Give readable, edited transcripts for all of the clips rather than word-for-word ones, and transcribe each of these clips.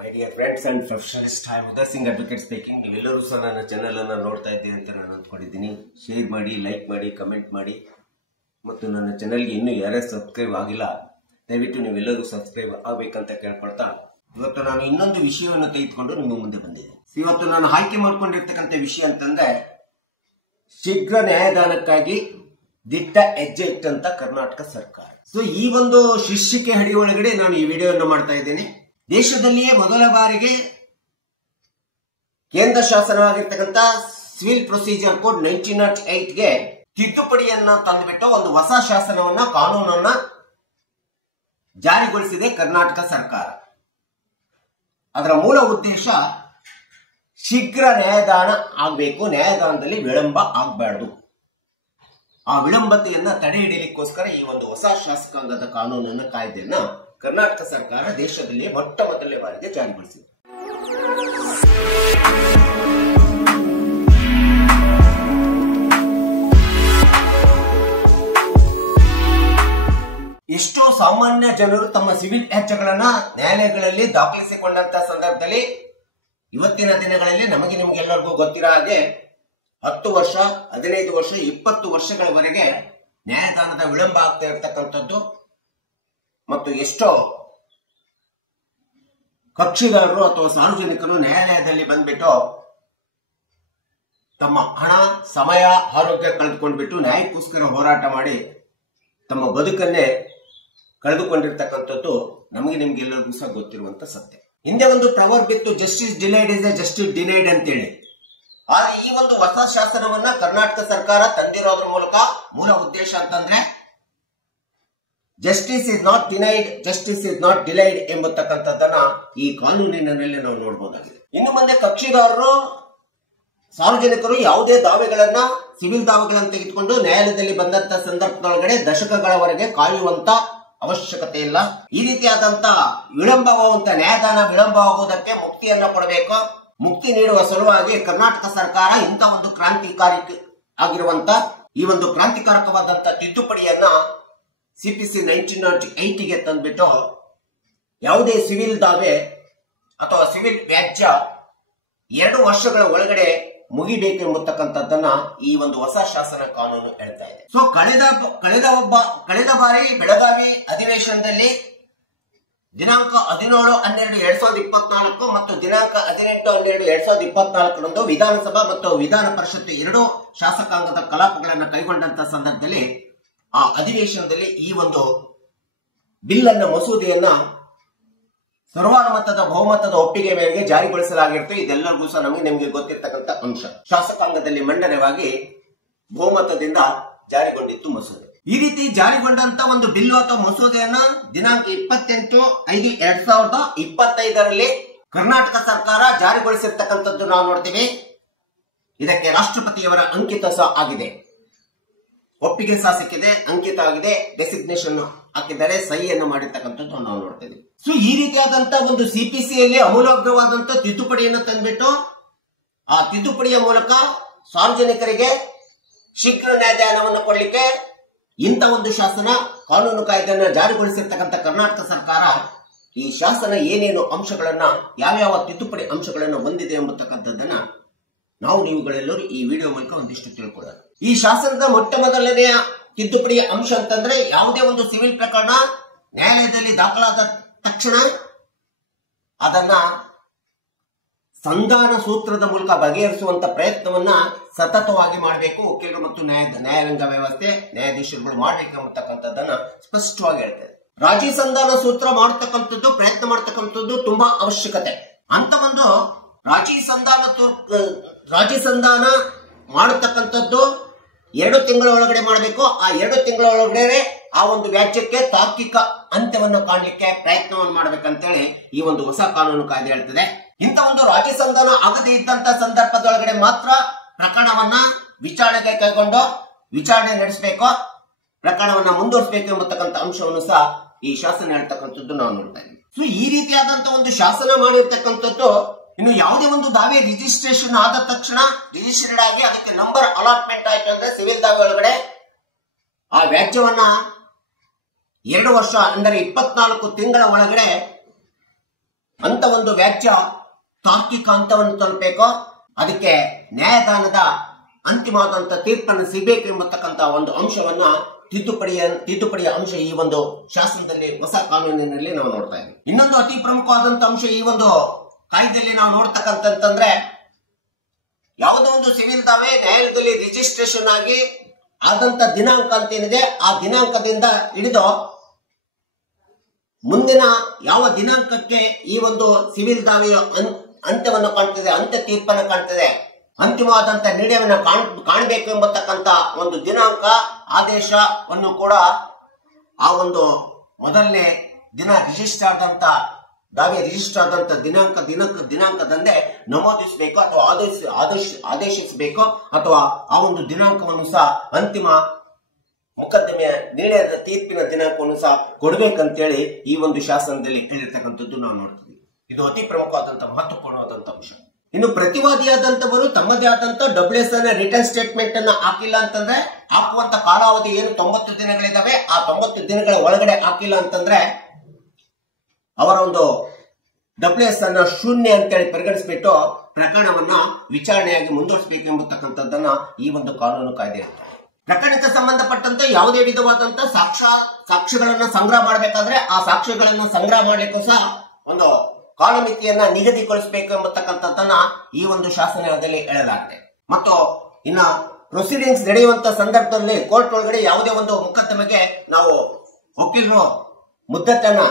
My dear friends and professionalist, I am Uday Singh advocate speaking. ನೀವೆಲ್ಲರೂ ಸಹ ನನ್ನ ಚಾನಲ್ ಅನ್ನು ನೋಡ್ತಾ ಇದ್ದೀರಿ ಅಂತ ನಾನು ಅಂದ್ಕೊಂಡಿದ್ದೀನಿ. ಶೇರ್ ಮಾಡಿ, ಲೈಕ್ ಮಾಡಿ, ಕಮೆಂಟ್ ಮಾಡಿ, ಮತ್ತು ನನ್ನ ಚಾನಲ್ಗೆ ಇನ್ನೂ ಯಾರ್ಯಾರು ಸಬ್ಸ್ಕ್ರೈಬ್ ಆಗಿಲ್ಲ ದಯವಿಟ್ಟು ನೀವೆಲ್ಲರೂ ಸಬ್ಸ್ಕ್ರೈಬ್ ಆಗಬೇಕಂತ ಕೇಳ್ಕೊಳ್ತಾ, ಇವತ್ತು ನಾನು ಇನ್ನೊಂದು ವಿಷಯವನ್ನು ತೆಗೆದುಕೊಂಡು ನಿಮ್ಮ ಮುಂದೆ ಬಂದಿದ್ದೆ. ಇವತ್ತು ನಾನು ಆಯ್ಕೆ ಮಾಡ್ಕೊಂಡಿರ್ತಕ್ಕಂಥ ವಿಷಯ ಅಂತಂದ್ರೆ ಶೀಘ್ರ ನ್ಯಾಯದಾನಕ್ಕಾಗಿ ದಿಟ್ಟ ಹೆಜ್ಜೆ ಇಟ್ಟಂತ ಕರ್ನಾಟಕ ಸರ್ಕಾರ. ಸೊ ಈ ಒಂದು ಶೀರ್ಷಿಕೆ ಅಡಿ ಒಳಗಡೆ ನಾನು ಈ ವಿಡಿಯೋವನ್ನು ಮಾಡ್ತಾ ಇದ್ದೇನೆ. ದೇಶದಲ್ಲಿಯೇ ಮೊದಲ ಬಾರಿಗೆ ಕೇಂದ್ರ ಶಾಸನವಾಗಿರ್ತಕ್ಕಂಥ ಸಿವಿಲ್ ಪ್ರೊಸೀಜರ್ ಕೋಡ್ 1908ಗೆ ತಿದ್ದುಪಡಿಯನ್ನ ತಂದುಬಿಟ್ಟು ಒಂದು ಹೊಸ ಶಾಸನವನ್ನ, ಕಾನೂನನ್ನ ಜಾರಿಗೊಳಿಸಿದೆ ಕರ್ನಾಟಕ ಸರ್ಕಾರ. ಅದರ ಮೂಲ ಉದ್ದೇಶ ಶೀಘ್ರ ನ್ಯಾಯದಾನ ಆಗಬೇಕು, ನ್ಯಾಯದಾನದಲ್ಲಿ ವಿಳಂಬ ಆಗಬಾರ್ದು. ಆ ವಿಳಂಬತೆಯನ್ನ ತಡೆ ಹಿಡಿಯಲಿಕ್ಕೋಸ್ಕರ ಈ ಒಂದು ಹೊಸ ಶಾಸಕಾಂಗದ ಕಾನೂನನ್ನ, ಕಾಯ್ದೆಯನ್ನ ಕರ್ನಾಟಕ ಸರ್ಕಾರ ದೇಶದಲ್ಲಿ ಮೊಟ್ಟ ಮೊದಲನೇ ಬಾರಿಗೆ ಜಾರಿಗೊಳಿಸಿದೆ. ಎಷ್ಟೋ ಸಾಮಾನ್ಯ ಜನರು ತಮ್ಮ ಸಿವಿಲ್ ವೆಚ್ಚಗಳನ್ನ ನ್ಯಾಯಾಲಯಗಳಲ್ಲಿ ದಾಖಲಿಸಿಕೊಂಡಂತ ಸಂದರ್ಭದಲ್ಲಿ ಇವತ್ತಿನ ದಿನಗಳಲ್ಲಿ ನಿಮಗೆಲ್ಲರಿಗೂ ಗೊತ್ತಿರೋ ಹಾಗೆ 10 ವರ್ಷ, 15 ವರ್ಷ, 20 ವರ್ಷಗಳವರೆಗೆ ನ್ಯಾಯದಾನದ ವಿಳಂಬ ಆಗ್ತಾ ಇರತಕ್ಕಂಥದ್ದು, ಮತ್ತು ಎಷ್ಟೋ ಕಕ್ಷಿದಾರರು ಅಥವಾ ಸಾರ್ವಜನಿಕರು ನ್ಯಾಯಾಲಯದಲ್ಲಿ ಬಂದ್ಬಿಟ್ಟು ತಮ್ಮ ಹಣ, ಸಮಯ, ಆರೋಗ್ಯ ಕಳೆದುಕೊಂಡ್ಬಿಟ್ಟು ನ್ಯಾಯಕ್ಕೋಸ್ಕರ ಹೋರಾಟ ಮಾಡಿ ತಮ್ಮ ಬದುಕನ್ನೇ ಕಳೆದುಕೊಂಡಿರ್ತಕ್ಕಂಥದ್ದು ನಿಮ್ಗೆಲ್ಲರಿಗೂ ಸಹ ಗೊತ್ತಿರುವಂತ ಸತ್ಯ. ಹಿಂದೆ ಒಂದು ಪ್ರವರ್ಬ್ ಇತ್ತು, justice delayed is A justice denied ಅಂತೇಳಿ. ಆದ್ರೆ ಈ ಒಂದು ಹೊಸ ಶಾಸನವನ್ನ ಕರ್ನಾಟಕ ಸರ್ಕಾರ ತಂದಿರೋದ್ರ ಮೂಲಕ ಮೂಲ ಉದ್ದೇಶ ಅಂತಂದ್ರೆ justice is not denied, justice is not delayed ಎಂಬತಕ್ಕಂಥದ್ದನ್ನ ಈ ಕಾನೂನಿನಲ್ಲಿ ನಾವು ನೋಡಬಹುದಾಗಿದೆ. ಇನ್ನು ಮುಂದೆ ಕಕ್ಷಿದಾರರು, ಸಾರ್ವಜನಿಕರು ಯಾವುದೇ ದಾವೆಗಳನ್ನ, ಸಿವಿಲ್ ದಾವೆಗಳನ್ನು ತೆಗೆದುಕೊಂಡು ನ್ಯಾಯಾಲಯದಲ್ಲಿ ಬಂದಂತ ಸಂದರ್ಭದೊಳಗಡೆ ದಶಕಗಳವರೆಗೆ ಕಾಯುವಂತ ಅವಶ್ಯಕತೆ ಇಲ್ಲ. ಈ ರೀತಿಯಾದಂತ ವಿಳಂಬವಾಗುವಂತ ನ್ಯಾಯದಾನ ವಿಳಂಬವಾಗುವುದಕ್ಕೆ ಮುಕ್ತಿಯನ್ನ ಕೊಡಬೇಕು. ಮುಕ್ತಿ ನೀಡುವ ಸಲುವಾಗಿ ಕರ್ನಾಟಕ ಸರ್ಕಾರ ಇಂಥ ಒಂದು ಕ್ರಾಂತಿಕಾರಿ ಆಗಿರುವಂತ ಈ ಒಂದು ಕ್ರಾಂತಿಕಾರಕವಾದಂತ ತಿದ್ದುಪಡಿಯನ್ನ ಸಿಪಿಸಿ 1908ಗೆ ತಂದ್ಬಿಟ್ಟು ಯಾವುದೇ ಸಿವಿಲ್ ದಾವೆ ಅಥವಾ ಸಿವಿಲ್ ವ್ಯಾಜ್ಯ 2 ವರ್ಷಗಳ ಒಳಗಡೆ ಮುಗಿಬೇಕೆಂಬತಕ್ಕಂಥದ್ದನ್ನ ಈ ಒಂದು ಹೊಸ ಶಾಸನ ಕಾನೂನು ಹೇಳ್ತಾ ಇದೆ. ಸೊ ಕಳೆದ ಬಾರಿ ಬೆಳಗಾವಿ ಅಧಿವೇಶನದಲ್ಲಿ ದಿನಾಂಕ 17/12/2024 ಮತ್ತು ದಿನಾಂಕ 18/12/2024 ವಿಧಾನಸಭಾ ಮತ್ತು ವಿಧಾನ ಪರಿಷತ್ 2 ಶಾಸಕಾಂಗದ ಕಲಾಪಗಳನ್ನು ಕೈಗೊಂಡಂತ ಸಂದರ್ಭದಲ್ಲಿ ಆ ಅಧಿವೇಶನದಲ್ಲಿ ಈ ಒಂದು ಬಿಲ್ ಅನ್ನ, ಮಸೂದೆಯನ್ನ ಸರ್ವಾನುಮತದ ಬಹುಮತದ ಒಪ್ಪಿಗೆ ಮೇರೆಗೆ ಜಾರಿಗೊಳಿಸಲಾಗಿರುತ್ತೆ. ಇದೆಲ್ಲರಿಗೂ ಸಹ ನಿಮಗೆ ಗೊತ್ತಿರತಕ್ಕಂಥ ಅಂಶ. ಶಾಸಕಾಂಗದಲ್ಲಿ ಮಂಡನೆವಾಗಿ ಬಹುಮತದಿಂದ ಜಾರಿಗೊಂಡಿತ್ತು ಮಸೂದೆ. ಈ ರೀತಿ ಜಾರಿಗೊಂಡಂತ ಒಂದು ಬಿಲ್ ಅಥವಾ ಮಸೂದೆಯನ್ನ ದಿನಾಂಕ 28/5/2025 ಕರ್ನಾಟಕ ಸರ್ಕಾರ ಜಾರಿಗೊಳಿಸಿರ್ತಕ್ಕಂಥದ್ದು ನಾವು ನೋಡ್ತೀವಿ. ಇದಕ್ಕೆ ರಾಷ್ಟ್ರಪತಿಯವರ ಅಂಕಿತ ಸಹ ಆಗಿದೆ, ಒಪ್ಪಿಗೆ ಸಹ ಸಿಕ್ಕಿದೆ, ಅಂಕಿತ ಆಗಿದೆ, ಡೆಸಿಗ್ನೇಷನ್ ಹಾಕಿದ್ದಾರೆ, ಸಹಿಯನ್ನು ಮಾಡಿರ್ತಕ್ಕಂಥದ್ದು ನಾವು ನೋಡ್ತೇವೆ. ಸೊ ಈ ರೀತಿಯಾದಂತ ಒಂದು ಸಿಪಿಸಿಯಲ್ಲಿ ಅಮೂಲಾಗ್ರವಾದಂತ ತಿದ್ದುಪಡಿಯನ್ನು ತಂದ್ಬಿಟ್ಟು ಆ ತಿದ್ದುಪಡಿಯ ಮೂಲಕ ಸಾರ್ವಜನಿಕರಿಗೆ ಶೀಘ್ರ ನ್ಯಾಯದಾನವನ್ನು ಕೊಡಲಿಕ್ಕೆ ಇಂಥ ಒಂದು ಶಾಸನ, ಕಾನೂನು ಕಾಯ್ದೆಯನ್ನು ಜಾರಿಗೊಳಿಸಿರ್ತಕ್ಕಂಥ ಕರ್ನಾಟಕ ಸರ್ಕಾರ ಈ ಶಾಸನ ಏನೇನು ಅಂಶಗಳನ್ನ, ಯಾವ್ಯಾವ ತಿದ್ದುಪಡಿ ಅಂಶಗಳನ್ನು ಹೊಂದಿದೆ ಎಂಬತಕ್ಕಂಥದ್ದನ್ನ ನೀವುಗಳೆಲ್ಲರೂ ಈ ವಿಡಿಯೋ ಮೂಲಕ ಒಂದಿಷ್ಟು ತಿಳ್ಕೊಳ್ಳೋಣ. ಈ ಶಾಸನದ ಮೊಟ್ಟ ಮೊದಲನೆಯ ತಿದ್ದುಪಡಿಯ ಅಂಶ ಅಂತಂದ್ರೆ, ಯಾವುದೇ ಒಂದು ಸಿವಿಲ್ ಪ್ರಕರಣ ನ್ಯಾಯಾಲಯದಲ್ಲಿ ದಾಖಲಾದ ತಕ್ಷಣ ಅದನ್ನ ಸಂಧಾನ ಸೂತ್ರದ ಮೂಲಕ ಬಗೆಹರಿಸುವಂತ ಪ್ರಯತ್ನವನ್ನ ಸತತವಾಗಿ ಮಾಡಬೇಕು. ವಕೀಲರು ಮತ್ತು ನ್ಯಾಯಾಂಗ ವ್ಯವಸ್ಥೆ, ನ್ಯಾಯಾಧೀಶರುಗಳು ಮಾಡಬೇಕೆಂಬತಕ್ಕಂಥದ್ದನ್ನ ಸ್ಪಷ್ಟವಾಗಿ ಹೇಳ್ತೇವೆ. ರಾಜಿ ಸಂಧಾನ ಸೂತ್ರ ಮಾಡತಕ್ಕಂಥದ್ದು, ಪ್ರಯತ್ನ ಮಾಡತಕ್ಕಂಥದ್ದು ತುಂಬಾ ಅವಶ್ಯಕತೆ. ಅಂತ ಒಂದು ರಾಜಿ ಸಂಧಾನ ಮಾಡತಕ್ಕಂಥದ್ದು 2 ತಿಂಗಳ ಒಳಗಡೆ ಮಾಡಬೇಕು. ಆ 2 ತಿಂಗಳ ಒಳಗಡೆ ಆ ಒಂದು ವ್ಯಾಜ್ಯಕ್ಕೆ ತಾರ್ಕಿಕ ಅಂತ್ಯವನ್ನು ಕಾಣಲಿಕ್ಕೆ ಪ್ರಯತ್ನವನ್ನು ಮಾಡಬೇಕಂತೇಳಿ ಈ ಒಂದು ಹೊಸ ಕಾನೂನು ಕಾಯ್ದೆ ಹೇಳ್ತದೆ. ಇಂಥ ಒಂದು ರಾಜಿ ಸಂಧಾನ ಆಗದೇ ಇದ್ದಂತ ಸಂದರ್ಭದೊಳಗಡೆ ಮಾತ್ರ ಪ್ರಕರಣವನ್ನ ವಿಚಾರಣೆಗೆ ಕೈಗೊಂಡು ವಿಚಾರಣೆ ನಡೆಸಬೇಕು, ಪ್ರಕರಣವನ್ನ ಮುಂದುವರಿಸಬೇಕು ಎಂಬತಕ್ಕಂಥ ಅಂಶವನ್ನು ಸಹ ಈ ಶಾಸನ ಹೇಳ್ತಕ್ಕಂಥದ್ದು ನಾವು ನೋಡ್ತಾ ಇದ್ದೀವಿ. ಸೊ ಈ ರೀತಿಯಾದಂತ ಒಂದು ಶಾಸನ ಮಾಡಿರ್ತಕ್ಕಂಥದ್ದು, ಇನ್ನು ಯಾವುದೇ ಒಂದು ದಾವೆ ರಿಜಿಸ್ಟ್ರೇಷನ್ ಆದ ತಕ್ಷಣ, ರಿಜಿಸ್ಟರ್ಡ್ ಆಗಿ ಅದಕ್ಕೆ ನಂಬರ್ ಅಲಾಟ್ಮೆಂಟ್ ಆಯ್ತು ಅಂದ್ರೆ ಸಿವಿಲ್ ದಾವೆ ಒಳಗಡೆ ಆ ವ್ಯಾಜ್ಯವನ್ನ 2 ವರ್ಷ ಅಂದರೆ 24 ತಿಂಗಳ ಒಳಗಡೆ ಅಂತ ಒಂದು ವ್ಯಾಜ್ಯ ತಾರ್ಕಿಕ ಹಂತವನ್ನು ತಲುಪಬೇಕು, ಅದಕ್ಕೆ ನ್ಯಾಯದಾನದ ಅಂತಿಮವಾದಂತ ತೀರ್ಪನ್ನು ಸಿಗಬೇಕು ಎಂಬತಕ್ಕಂತ ಒಂದು ಅಂಶವನ್ನ ತಿದ್ದುಪಡಿಯ ಅಂಶ ಈ ಒಂದು ಶಾಸನದಲ್ಲಿ, ಹೊಸ ಕಾನೂನಿನಲ್ಲಿ ನಾವು ನೋಡ್ತಾ ಇದ್ದೀವಿ. ಇನ್ನೊಂದು ಅತಿ ಪ್ರಮುಖವಾದಂತ ಅಂಶ ಈ ಒಂದು ಕಾಯ್ದೆಯಲ್ಲಿ ನಾವು ನೋಡ್ತಕ್ಕಂತಂದ್ರೆ, ಯಾವುದೋ ಒಂದು ಸಿವಿಲ್ ದಾವೆ ನ್ಯಾಯಾಲಯದಲ್ಲಿ ರಿಜಿಸ್ಟ್ರೇಷನ್ ಆಗಿ ಆದಂತ ದಿನಾಂಕ ಅಂತ ಏನಿದೆ, ಆ ದಿನಾಂಕದಿಂದ ಹಿಡಿದು ಮುಂದಿನ ಯಾವ ದಿನಾಂಕಕ್ಕೆ ಈ ಒಂದು ಸಿವಿಲ್ ದಾವೆಯ ಅಂತ್ಯವನ್ನು ಕಾಣ್ತದೆ, ಅಂತ್ಯ ತೀರ್ಪನ್ನು ಕಾಣ್ತದೆ, ಅಂತಿಮವಾದಂತ ನಿರ್ಣಯವನ್ನು ಕಾಣಬೇಕು ಎಂಬತಕ್ಕಂತ ಒಂದು ದಿನಾಂಕ ಆದೇಶವನ್ನು ಕೂಡ ಆ ಒಂದು ಮೊದಲನೇ ದಿನ ರಿಜಿಸ್ಟರ್ ಆದಂತ ದಾವೆ ರಿಜಿಸ್ಟರ್ ಆದಂತ ದಿನಾಂಕದಂದೇ ನಮೂದಿಸಬೇಕು ಅಥವಾ ಆದೇಶಿಸಬೇಕು, ಅಥವಾ ಆ ಒಂದು ದಿನಾಂಕವನ್ನು ಸಹ ಅಂತಿಮ ಮೊಕದ್ದಮೆಯ ನಿರ್ಣಯದ ತೀರ್ಪಿನ ದಿನಾಂಕವನ್ನು ಸಹ ಕೊಡಬೇಕಂತೇಳಿ ಈ ಒಂದು ಶಾಸನದಲ್ಲಿ ಹೇಳಿರ್ತಕ್ಕಂಥದ್ದು ನಾವು ನೋಡ್ತೀವಿ. ಇದು ಅತಿ ಪ್ರಮುಖವಾದಂತಹ ಮಹತ್ವಪೂರ್ಣವಾದಂತಹ ಅಂಶ. ಇನ್ನು ಪ್ರತಿವಾದಿಯಾದಂತವರು ತಮ್ಮದೇ ಆದಂತ WS ರಿಟರ್ನ್ ಸ್ಟೇಟ್ಮೆಂಟ್ ಅನ್ನ ಹಾಕಿಲ್ಲ ಅಂತಂದ್ರೆ, ಹಾಕುವಂತ ಕಾಲಾವಧಿ ಏನು 90 ದಿನಗಳಿದಾವೆ, ಆ 90 ದಿನಗಳ ಒಳಗಡೆ ಹಾಕಿಲ್ಲ ಅಂತಂದ್ರೆ ಅವರ ಒಂದು WS ಅನ್ನ ಶೂನ್ಯ ಅಂತೇಳಿ ಪರಿಗಣಿಸ್ಬಿಟ್ಟು ಪ್ರಕರಣವನ್ನ ವಿಚಾರಣೆಯಾಗಿ ಮುಂದುವರಿಸಬೇಕು ಎಂಬತಕ್ಕಂಥದ್ದನ್ನ ಈ ಒಂದು ಕಾನೂನು ಕಾಯ್ದೆ ಇರುತ್ತೆ. ಪ್ರಕರಣಕ್ಕೆ ಸಂಬಂಧಪಟ್ಟಂತೆ ಯಾವುದೇ ವಿಧವಾದಂತ ಸಾಕ್ಷ್ಯಗಳನ್ನ ಸಂಗ್ರಹ ಮಾಡಬೇಕಾದ್ರೆ ಆ ಸಾಕ್ಷ್ಯಗಳನ್ನ ಸಂಗ್ರಹ ಮಾಡ್ಲಿಕ್ಕೂ ಸಹ ಒಂದು ಕಾಲಮಿತಿಯನ್ನ ನಿಗದಿಗೊಳಿಸಬೇಕು ಎಂಬತಕ್ಕಂಥದ್ದನ್ನ ಈ ಒಂದು ಶಾಸನದಲ್ಲಿ ಹೇಳಲಾಗಿದೆ. ಮತ್ತು ಇನ್ನ ಪ್ರೊಸೀಡಿಂಗ್ಸ್ ನಡೆಯುವಂತ ಸಂದರ್ಭದಲ್ಲಿ ಕೋರ್ಟ್ ಒಳಗಡೆ ಯಾವುದೇ ಒಂದು ಮೊಕದ್ದಮೆಗೆ ನಾವು ವಕೀಲರು ಮುದ್ದತನ್ನ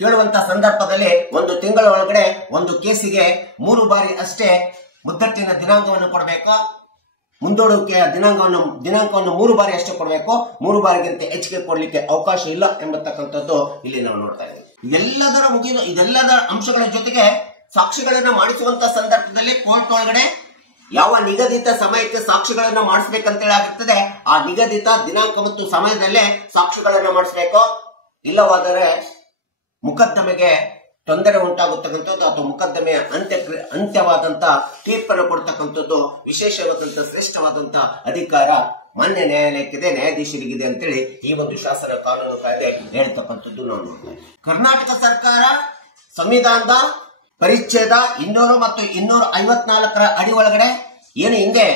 ಕೇಳುವಂತ ಸಂದರ್ಭದಲ್ಲಿ 1 ತಿಂಗಳ ಒಳಗಡೆ ಒಂದು ಕೇಸಿಗೆ 3 ಬಾರಿ ಅಷ್ಟೇ ಮುದ್ದತಿನ ದಿನಾಂಕವನ್ನು ಕೊಡಬೇಕು. ಮುಂದೂಡುವಿಕೆಯ ದಿನಾಂಕವನ್ನು 3 ಬಾರಿ ಅಷ್ಟೇ ಕೊಡಬೇಕು. 3 ಬಾರಿಗಿಂತ ಹೆಚ್ಚಿಗೆ ಕೊಡ್ಲಿಕ್ಕೆ ಅವಕಾಶ ಇಲ್ಲ ಎಂಬತಕ್ಕಂಥದ್ದು ಇಲ್ಲಿ ನಾವು ನೋಡ್ತಾ ಇದ್ದೀವಿ. ಇದೆಲ್ಲದರ ಅಂಶಗಳ ಜೊತೆಗೆ ಸಾಕ್ಷಿಗಳನ್ನ ಮಾಡಿಸುವಂತ ಸಂದರ್ಭದಲ್ಲಿ ಕೋರ್ಟ್ ಒಳಗಡೆ ಯಾವ ನಿಗದಿತ ಸಮಯಕ್ಕೆ ಸಾಕ್ಷಿಗಳನ್ನ ಮಾಡಿಸ್ಬೇಕಂತ ಹೇಳಾಗಿರ್ತದೆ, ಆ ನಿಗದಿತ ದಿನಾಂಕ ಮತ್ತು ಸಮಯದಲ್ಲೇ ಸಾಕ್ಷಿಗಳನ್ನ ಮಾಡಿಸ್ಬೇಕು. ಇಲ್ಲವಾದರೆ ಮುಕದ್ದಮೆಗೆ ತೊಂದರೆ ಉಂಟಾಗುತ್ತಕ್ಕಂಥದ್ದು ಅಥವಾ ಮುಕದ್ದಮೆಯ ಅಂತ್ಯವಾದಂತ ತೀರ್ಪನ್ನು ಕೊಡ್ತಕ್ಕಂಥದ್ದು ವಿಶೇಷವಾದಂತ ಶ್ರೇಷ್ಠವಾದಂತ ಅಧಿಕಾರ ಮಾನ್ಯ ನ್ಯಾಯಾಲಯಕ್ಕಿದೆ, ನ್ಯಾಯಾಧೀಶರಿಗಿದೆ ಅಂತೇಳಿ ಈ ಒಂದು ಶಾಸನ ಕಾನೂನು ಕಾಯ್ದೆ ಹೇಳ್ತಕ್ಕಂಥದ್ದು ನಾವು ನೋಡ್ತೇವೆ. ಕರ್ನಾಟಕ ಸರ್ಕಾರ ಸಂವಿಧಾನದ ಪರಿಚ್ಛೇದ 200 ಮತ್ತು 254 ಅಡಿ ಒಳಗಡೆ ಏನು ಹಿಂದೆ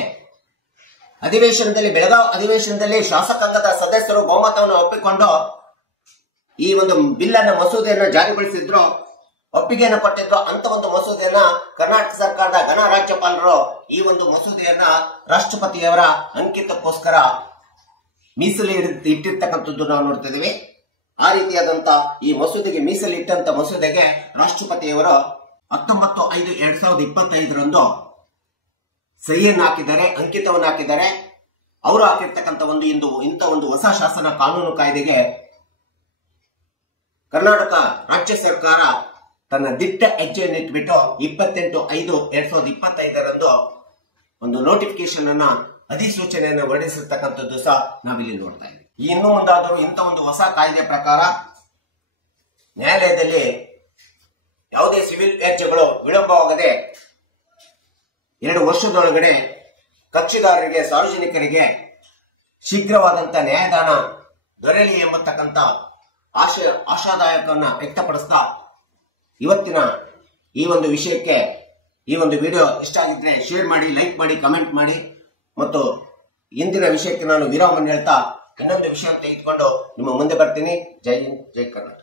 ಬೆಳಗಾವಿ ಅಧಿವೇಶನದಲ್ಲಿ ಶಾಸಕಾಂಗದ ಸದಸ್ಯರು ಬಹುಮತವನ್ನು ಒಪ್ಪಿಕೊಂಡು ಈ ಒಂದು ಬಿಲ್ ಅನ್ನ ಮಸೂದೆಯನ್ನು ಜಾರಿಗೊಳಿಸಿದ್ರು, ಒಪ್ಪಿಗೆಯನ್ನು ಕೊಟ್ಟಿದ್ರು. ಅಂತ ಒಂದು ಮಸೂದೆಯನ್ನ ಕರ್ನಾಟಕ ಸರ್ಕಾರದ ಘನ ರಾಜ್ಯಪಾಲರು ಈ ಒಂದು ಮಸೂದೆಯನ್ನ ರಾಷ್ಟ್ರಪತಿಯವರ ಅಂಕಿತಕ್ಕೋಸ್ಕರ ಮೀಸಲು ಇಟ್ಟಿರ್ತಕ್ಕಂಥದ್ದು ನಾವು ನೋಡ್ತಿದ್ದೀವಿ. ಆ ರೀತಿಯಾದಂತ ಈ ಮಸೂದೆಗೆ ಮೀಸಲಿಟ್ಟಂತ ಮಸೂದೆಗೆ ರಾಷ್ಟ್ರಪತಿಯವರು 19/5/2025 ಸಹಿಯನ್ನು ಹಾಕಿದ್ದಾರೆ, ಅಂಕಿತವನ್ನು ಹಾಕಿದ್ದಾರೆ. ಅವರು ಹಾಕಿರ್ತಕ್ಕಂಥ ಇಂಥ ಒಂದು ಹೊಸ ಶಾಸನ ಕಾನೂನು ಕಾಯ್ದೆಗೆ ಕರ್ನಾಟಕ ರಾಜ್ಯ ಸರ್ಕಾರ ತನ್ನ ದಿಟ್ಟ ಹೆಜ್ಜೆಯನ್ನು ಇಟ್ಬಿಟ್ಟು 28/5/2025 ಒಂದು ನೋಟಿಫಿಕೇಶನ್ ಅನ್ನ ಅಧಿಸೂಚನೆಯನ್ನು ಹೊರಡಿಸಿರ್ತಕ್ಕಂಥದ್ದು ಸಹ ನಾವಿಲ್ಲಿ ನೋಡ್ತಾ ಇದ್ದೀವಿ. ಇನ್ನು ಮುಂದಾದರೂ ಇಂಥ ಒಂದು ಹೊಸ ಕಾಯ್ದೆ ಪ್ರಕಾರ ನ್ಯಾಯಾಲಯದಲ್ಲಿ ಯಾವುದೇ ಸಿವಿಲ್ ವ್ಯಾಜ್ಯಗಳು ವಿಳಂಬವಾಗದೆ 2 ವರ್ಷದೊಳಗಡೆ ಕಕ್ಷಿದಾರರಿಗೆ, ಸಾರ್ವಜನಿಕರಿಗೆ ಶೀಘ್ರವಾದಂತ ನ್ಯಾಯದಾನ ದೊರೆಯಲಿ ಎಂಬತಕ್ಕಂಥ ಆಶಾದಾಯಕವನ್ನ ವ್ಯಕ್ತಪಡಿಸ್ತಾ ಇವತ್ತಿನ ಈ ಒಂದು ವಿಷಯಕ್ಕೆ ಈ ಒಂದು ವಿಡಿಯೋ ಇಷ್ಟ ಆಗಿದ್ರೆ ಶೇರ್ ಮಾಡಿ, ಲೈಕ್ ಮಾಡಿ, ಕಮೆಂಟ್ ಮಾಡಿ. ಮತ್ತು ಇಂದಿನ ವಿಷಯಕ್ಕೆ ನಾನು ವಿರಾಮ ಹೇಳ್ತಾ ಇನ್ನೊಂದು ವಿಷಯ ತೆಗೆದುಕೊಂಡು ನಿಮ್ಮ ಮುಂದೆ ಬರ್ತೀನಿ. ಜೈ ಹಿಂದ್, ಜೈ ಕರ್ನಾಟಕ.